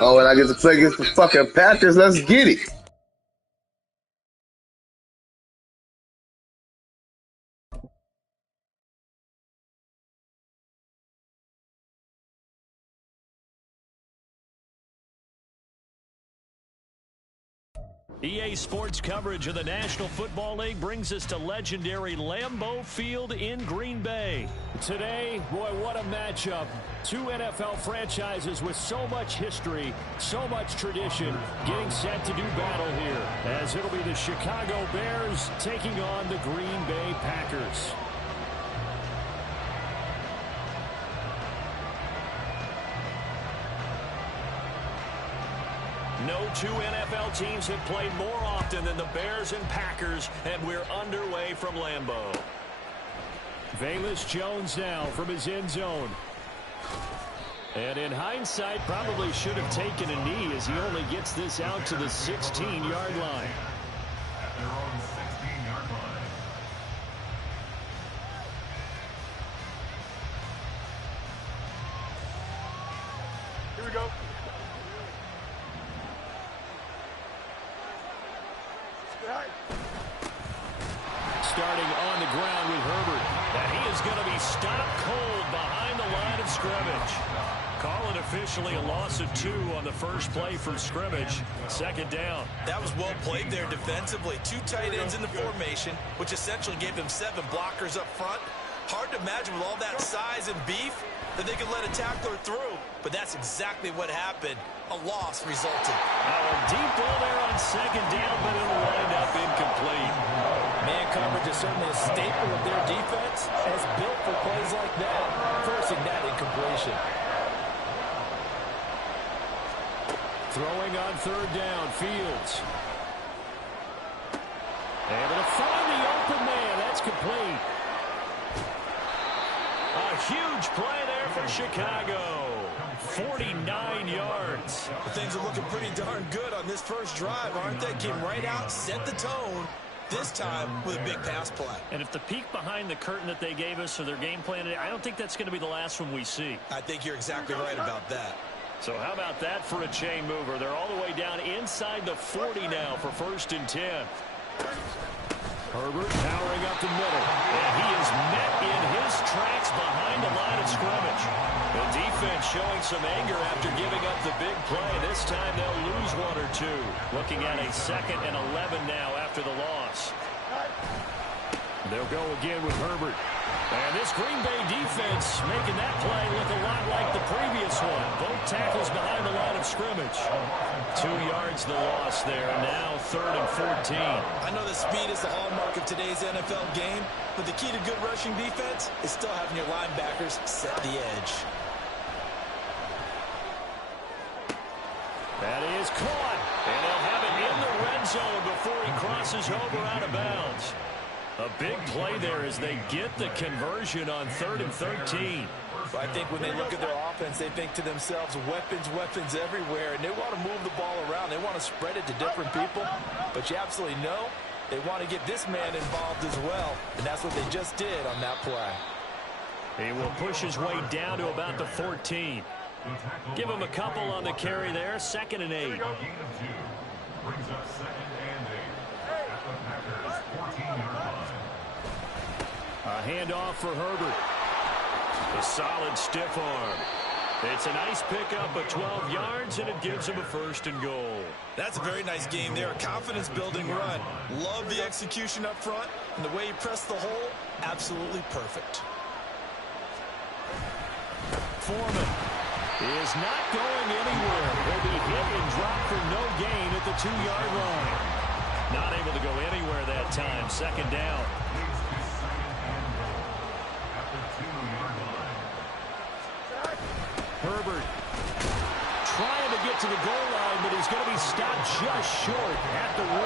Oh, and I get to play against the fucking Packers. Let's get it. EA Sports coverage of the National Football League brings us to legendary Lambeau Field in Green Bay. Today, boy, what a matchup. Two NFL franchises with so much history, so much tradition, getting set to do battle here, as it'll be the Chicago Bears taking on the Green Bay Packers. No two NFL teams have played more often than the Bears and Packers, and we're underway from Lambeau. Velus Jones now from his end zone. And in hindsight, probably should have taken a knee as he only gets this out to the 16-yard line. Here we go. Starting on the ground with Herbert. And he is going to be stopped cold behind the line of scrimmage. Call it officially a loss of 2 on the first play from scrimmage. Second down. That was well played there defensively. 2 tight ends in the formation, which essentially gave them 7 blockers up front. Hard to imagine with all that size and beef that they could let a tackler through. But that's exactly what happened. A loss resulted. Now a deep ball there on second down, but it'll wind up incomplete. Man coverage is certainly a staple of their defense, and it's built for plays like that, forcing that incompletion. Throwing on third down, Fields. Able to find the open man. That's complete. A huge play there for Chicago. 49 yards. Things are looking pretty darn good on this first drive, aren't they? Came right out, set the tone, this time with a big pass play. And if the peek behind the curtain that they gave us for their game plan, I don't think that's going to be the last one we see. I think you're exactly right about that. So how about that for a chain mover? They're all the way down inside the 40 now for 1st and 10. Herbert powering up the middle. And he is met in his tracks behind the line of scrimmage. The defense showing some anger after giving up the big play. This time they'll lose 1 or 2. Looking at a 2nd and 11 now after the loss. They'll go again with Herbert. And this Green Bay defense making that play look a lot like the previous one. Both tackles behind the line of scrimmage. 2 yards the loss there. Now 3rd and 14. I know that speed is the hallmark of today's NFL game, but the key to good rushing defense is still having your linebackers set the edge. That is caught. And they'll have it in the red zone before he crosses over out of bounds. A big play there as they get the conversion on 3rd and 13. I think when they look at their offense, they think to themselves, weapons everywhere, and they want to move the ball around. They want to spread it to different people, but you absolutely know they want to get this man involved as well, and that's what they just did on that play. He will push his way down to about the 14. Give him a couple on the carry there. 2nd and 8. Brings up 2nd and 8 at the Packers' 14-yard line. A handoff for Herbert. A solid stiff arm. It's a nice pickup of 12 yards, and it gives him a 1st and goal. That's a very nice game there. A confidence-building run. Love the execution up front, and the way he pressed the hole, absolutely perfect. Foreman is not going anywhere. He'll be hit and dropped for no gain at the 2-yard line. Not able to go anywhere that time. 2nd down. Herbert trying to get to the goal line, but he's going to be stopped just short at the 1.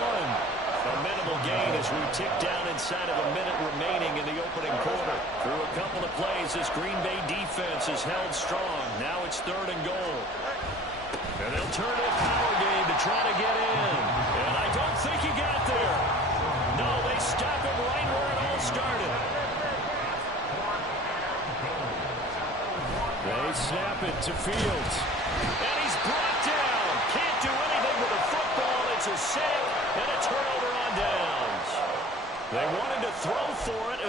A minimal gain as we tick down inside of a minute remaining in the opening quarter. Through a couple of plays, this Green Bay defense is held strong. Now it's 3rd and goal. And they'll turn to a power game to try to get in. And I don't think he got there. No, they stop him right where it all started. They snap it to Fields. And he's brought down.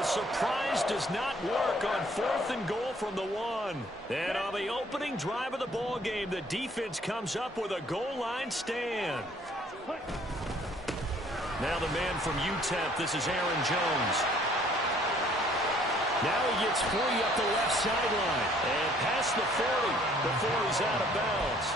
the surprise does not work on 4th and goal from the 1. And on the opening drive of the ball game, the defense comes up with a goal line stand. Now the man from UTEP, this is Aaron Jones. Now he gets free up the left sideline and past the 40 before he's out of bounds.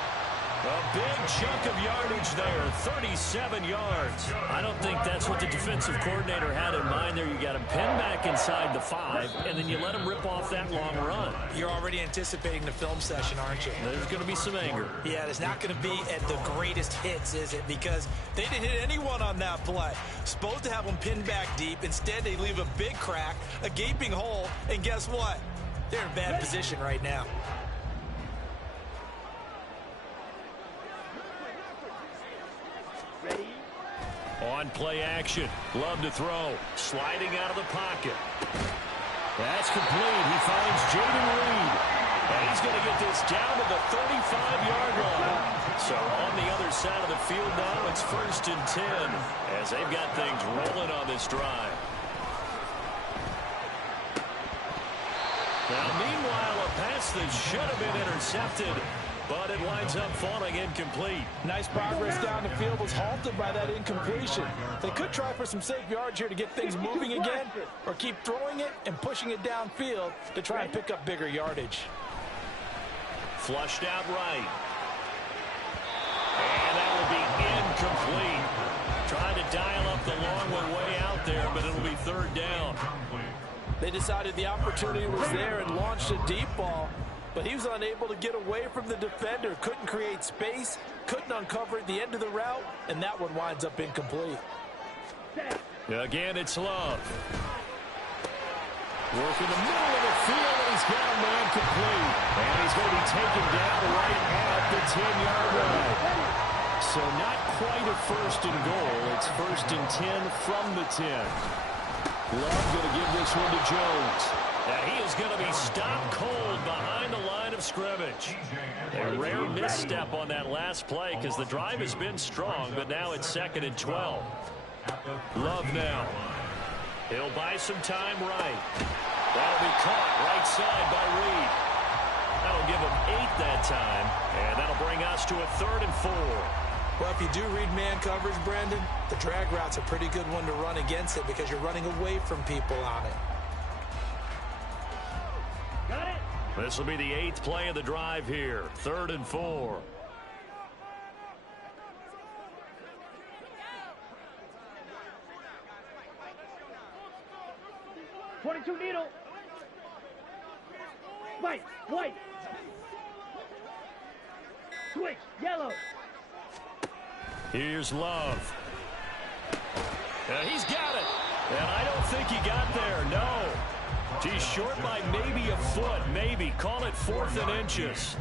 A big chunk of yardage there, 37 yards. I don't think that's what the defensive coordinator had in mind there. You got him pinned back inside the 5, and then you let him rip off that long run. You're already anticipating the film session, aren't you? There's going to be some anger. Yeah, it's not going to be at the greatest hits, is it? Because they didn't hit anyone on that play. Supposed to have them pinned back deep. Instead, they leave a big crack, a gaping hole, and guess what? They're in bad position right now. On play action, Love to throw, sliding out of the pocket. That's complete. He finds Jaden Reed. And he's going to get this down to the 35-yard line. So on the other side of the field now, it's 1st and 10 as they've got things rolling on this drive. Now, meanwhile, a pass that should have been intercepted, but it winds up falling incomplete. Nice progress down the field was halted by that incompletion. They could try for some safe yards here to get things moving again, or keep throwing it and pushing it downfield to try and pick up bigger yardage. Flushed out right. And that will be incomplete. Trying to dial up the long one way out there, but it'll be 3rd down. They decided the opportunity was there and launched a deep ball, but he was unable to get away from the defender, couldn't create space, couldn't uncover the end of the route, and that one winds up incomplete. Again, it's Love. Working the middle of the field, and he's got a man complete. And he's going to be taken down right at the 10-yard line. So not quite a 1st and goal. It's 1st and 10 from the 10. Love going to give this one to Jones. And he is going to be stopped cold behind the line of scrimmage. A rare misstep on that last play because the drive has been strong, but now it's 2nd and 12. Love now. He'll buy some time right. That'll be caught right side by Reed. That'll give him 8 that time, and that'll bring us to a 3rd and 4. Well, if you do read man coverage, Brandon, the drag route's a pretty good one to run against it because you're running away from people on it. Got it. This will be the 8th play of the drive here. 3rd and 4. Needle. White. Switch. Yellow. Here's Love. He's got it. And I don't think he got there. No. He's short by maybe a foot. Maybe. Call it 4th and inches.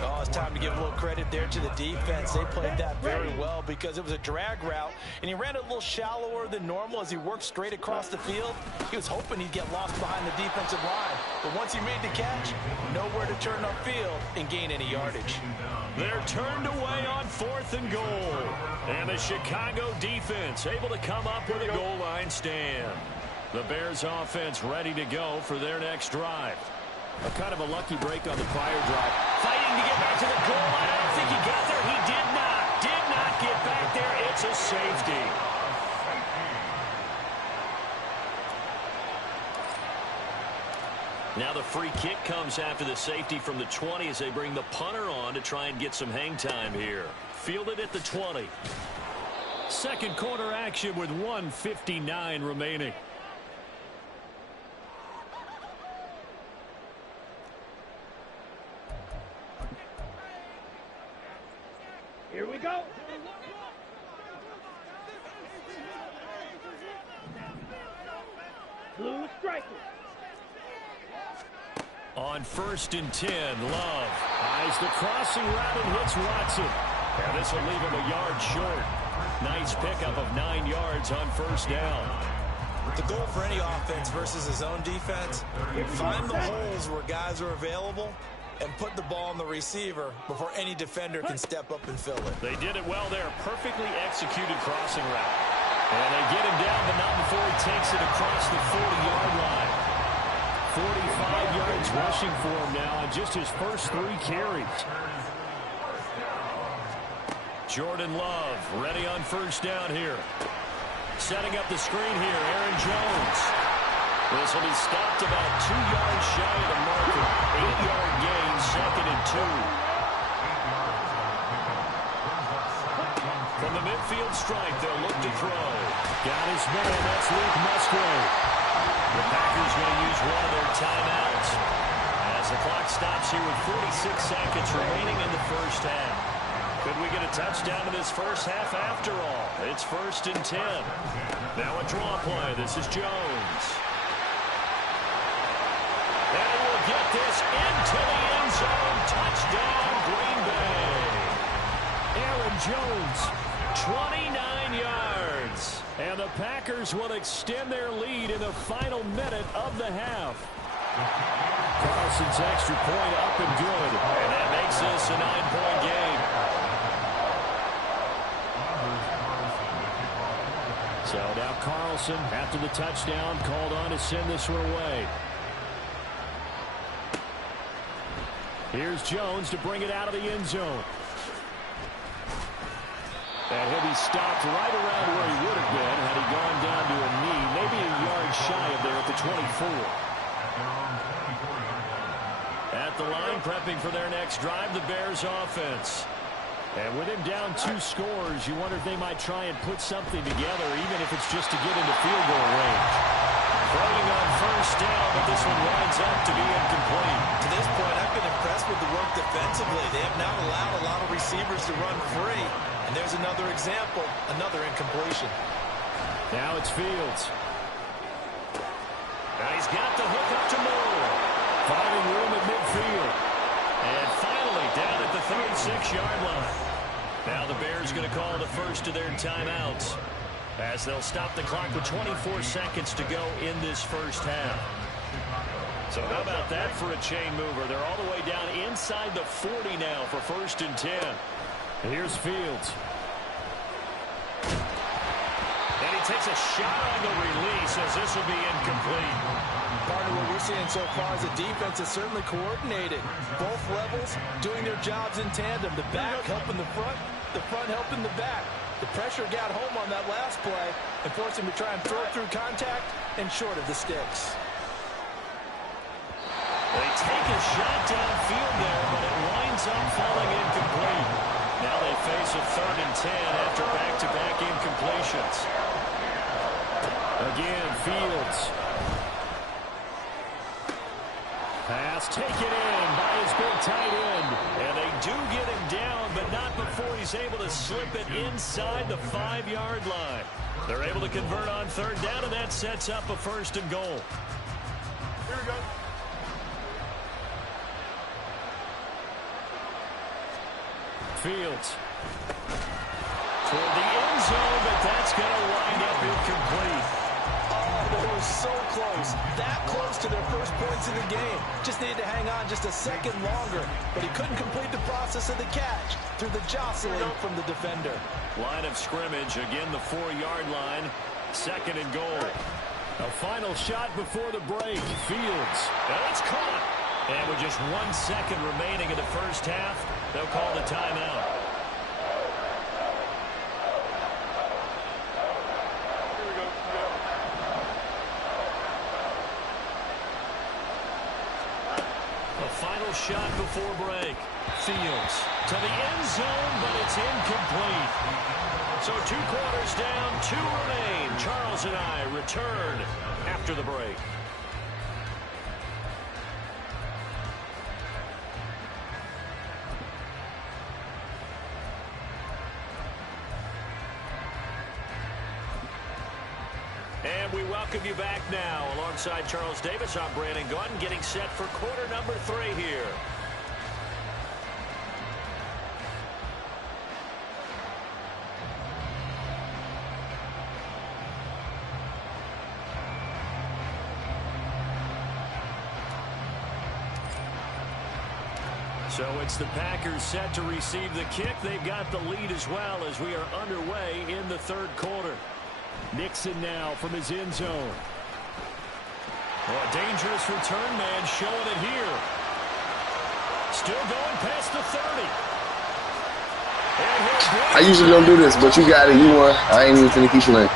Oh, it's time to give a little credit there to the defense. They played that very well because it was a drag route, and he ran a little shallower than normal as he worked straight across the field. He was hoping he'd get lost behind the defensive line, but once he made the catch, nowhere to turn upfield and gain any yardage. They're turned away on 4th and goal, and the Chicago defense able to come up with a goal line stand. The Bears offense ready to go for their next drive. A kind of a lucky break on the prior drive. Fighting to get back to the goal line. I don't think he got there. He did not get back there. It's a safety. Now the free kick comes after the safety from the 20 as they bring the punter on to try and get some hang time here. Fielded at the 20. Second quarter action with 1:59 remaining. Here we go. Blue striker. On 1st and 10, Love eyes the crossing route and hits Watson. And this will leave him a yard short. Nice pickup of 9 yards on 1st down. The goal for any offense versus his own defense, find the holes where guys are available and put the ball on the receiver before any defender can step up and fill it. They did it well there. Perfectly executed crossing route. And they get him down, but not before he takes it across the 40-yard line. 45 yards rushing for him now on just his first 3 carries. Jordan Love ready on first down here. Setting up the screen here, Aaron Jones. This will be stopped about 2 yards shy of the marker. 8-yard gain, 2nd and 2. From the midfield stripe, they'll look to throw. Got his man, that's Luke Musgrave. The Packers going to use one of their timeouts as the clock stops here with 46 seconds remaining in the first half. Could we get a touchdown in this first half after all? It's 1st and 10. Now a draw play. This is Jones. And we'll get this into the end zone. Touchdown, Green Bay. Aaron Jones, 29 yards. And the Packers will extend their lead in the final minute of the half. Carlson's extra point up and good. And that makes this a 9-point game. So now Carlson, after the touchdown, called on to send this one away. Here's Jones to bring it out of the end zone. And he'll be stopped right around where he would have been had he gone down to a knee, maybe a yard shy of there at the 24. At the line, prepping for their next drive, the Bears offense. And with him down 2 scores, you wonder if they might try and put something together, even if it's just to get into field goal range. Throwing on first down, but this one winds up to be incomplete. To this point, I've been impressed with the work defensively. They have not allowed a lot of receivers to run free. And there's another example, another incompletion. Now it's Fields. Now he's got the hook up to Moore. Finding room at midfield. And finally down at the 36-yard line. Now the Bears going to call the first of their timeouts as they'll stop the clock with 24 seconds to go in this first half. So how about that for a chain mover? They're all the way down inside the 40 now for 1st and 10. Here's Fields. And he takes a shot on the release as this will be incomplete. Part of what we're seeing so far is the defense is certainly coordinated. Both levels doing their jobs in tandem. The back helping the front helping the back. The pressure got home on that last play and forced him to try and throw through contact and short of the sticks. They take a shot downfield there, but it winds up falling incomplete. Now they face a 3rd and 10 after back-to-back incompletions. Again, Fields. Pass taken in by his big tight end. And they do get him down, but not before he's able to slip it inside the 5-yard line. They're able to convert on 3rd down, and that sets up a 1st and goal. Here we go. Fields. Toward the end zone, but that's going to wind up incomplete. Oh, they were so close. That close to their first points in the game. Just needed to hang on just a second longer. But he couldn't complete the process of the catch through the jostling from the defender. Line of scrimmage, again the 4-yard line. 2nd and goal. A final shot before the break. Fields. And it's caught. And with just 1 second remaining in the first half, they'll call the timeout. A final shot before break. Fields to the end zone, but it's incomplete. So 2 quarters down, 2 remain. Charles and I return after the break. And we welcome you back now. Alongside Charles Davis, I'm Brandon Gordon, getting set for quarter number 3 here. So it's the Packers set to receive the kick. They've got the lead as well as we are underway in the 3rd quarter. Nixon now from his end zone. Oh, a dangerous return man showing it here. Still going past the 30. I usually don't do this, but you got it. You won. I ain't even finna keep playing.